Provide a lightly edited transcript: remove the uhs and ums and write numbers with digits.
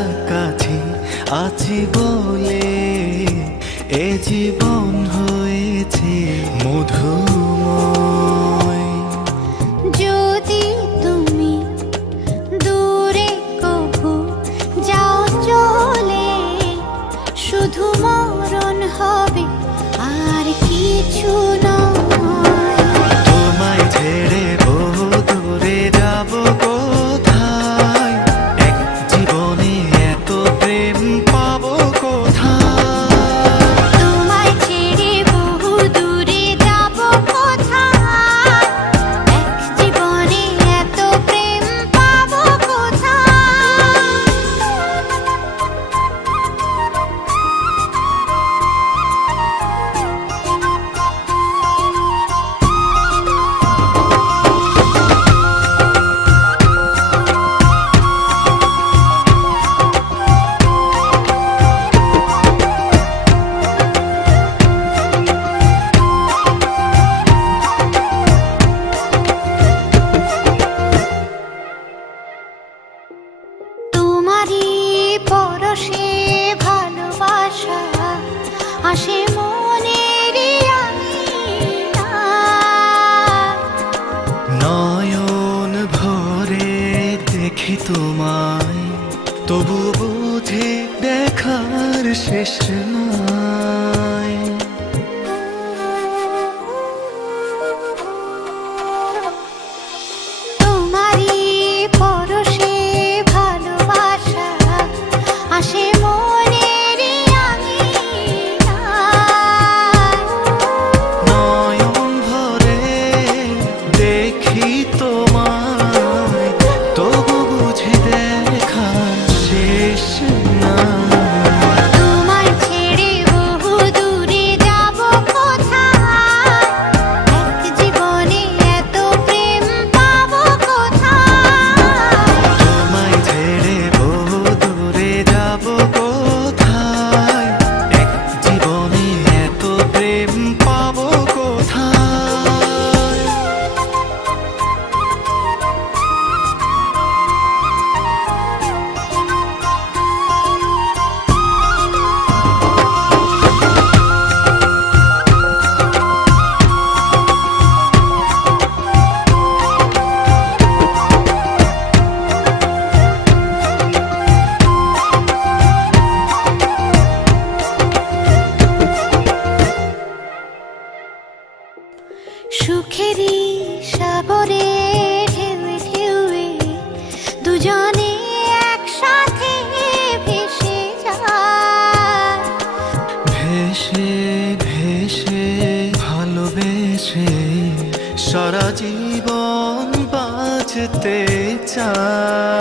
কাছাকাছি আছি বলে এ জীবন হয়েছে মধুময়। যদি তুমি দূরে কভু যাও চলে, শুধু মরণ হবে আর কিছু নয়। তোমায় ছেড়ে বহু দূরে যাব কোথায়, এক জীবনে এত প্রেম পাবো কোথায়। তোমায় ছেড়ে বহু দূরে যাব কোথায়, এক জীবনে এত প্রেম পাবো কোথায়। তোমারই পরশে ভালোবাসা আসে মনের নয়ন ভরে দেখি তোমায়, তবু বুঝি দেখার শেষ নাই। তোমারই পরশে ভালোবাসা আসে মনের নয়ন ভরে দেখি তোমায়, তবু বুঝি দেখার শেষ নাই। তোমায় ছেড়ে বহু দূরে যাব কোথায়, এক জীবনে এত প্রেম পাবো কোথায়। তোমায় ছেড়ে বহু দূরে যাব কোথায়, এক জীবনে এত প্রেম পাবো কোথায়। সুখেরই সাগরে ঢেউয়ে ঢেউয়ে দুজনে একসাথে ভেসে যায়। ভেসে ভেসে ভালোবেসে সারা জীবন বাঁচতে চাই।